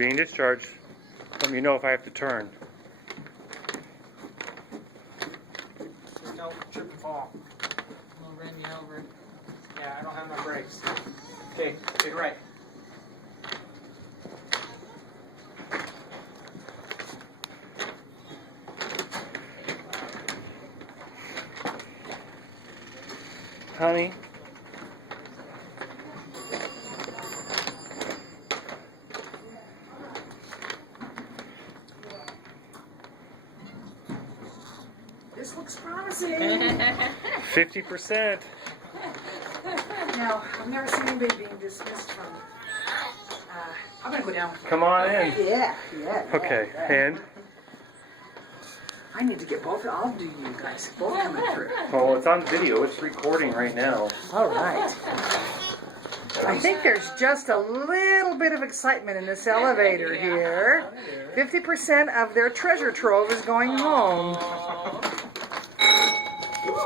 being discharged. Let me know if I have to turn. Just don't trip and fall. We'll run you over. Yeah, I don't have my brakes. Okay, get right. Honey. This looks promising. 50%. Now, I've never seen anybody being dismissed from. I'm gonna go down. Come on in. Yeah. Okay, and? I need to get both. I'll do you guys both coming through. Oh, it's on video. It's recording right now. All right. I think there's just a little bit of excitement in this elevator here. 50% of their treasure trove is going home.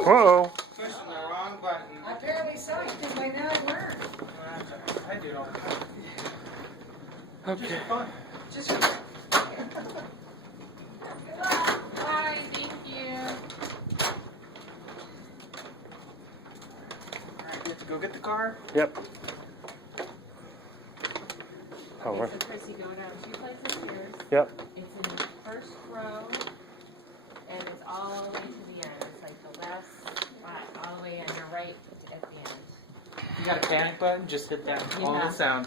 Whoa. Pushing the wrong button. Apparently so. I think by now I learned. I do it all the time. Okay. Just fun. Just Bye, thank you. Alright, you have to go get the car. Yep. Oh, Okay, we're- so Chris, you go down 2 flights of stairs. Yep. It's in the first row, and it's all the way to the end. It's like the last spot, all the way on your right at the end. You got a panic button? Just hit that. Hold Yeah. the sound.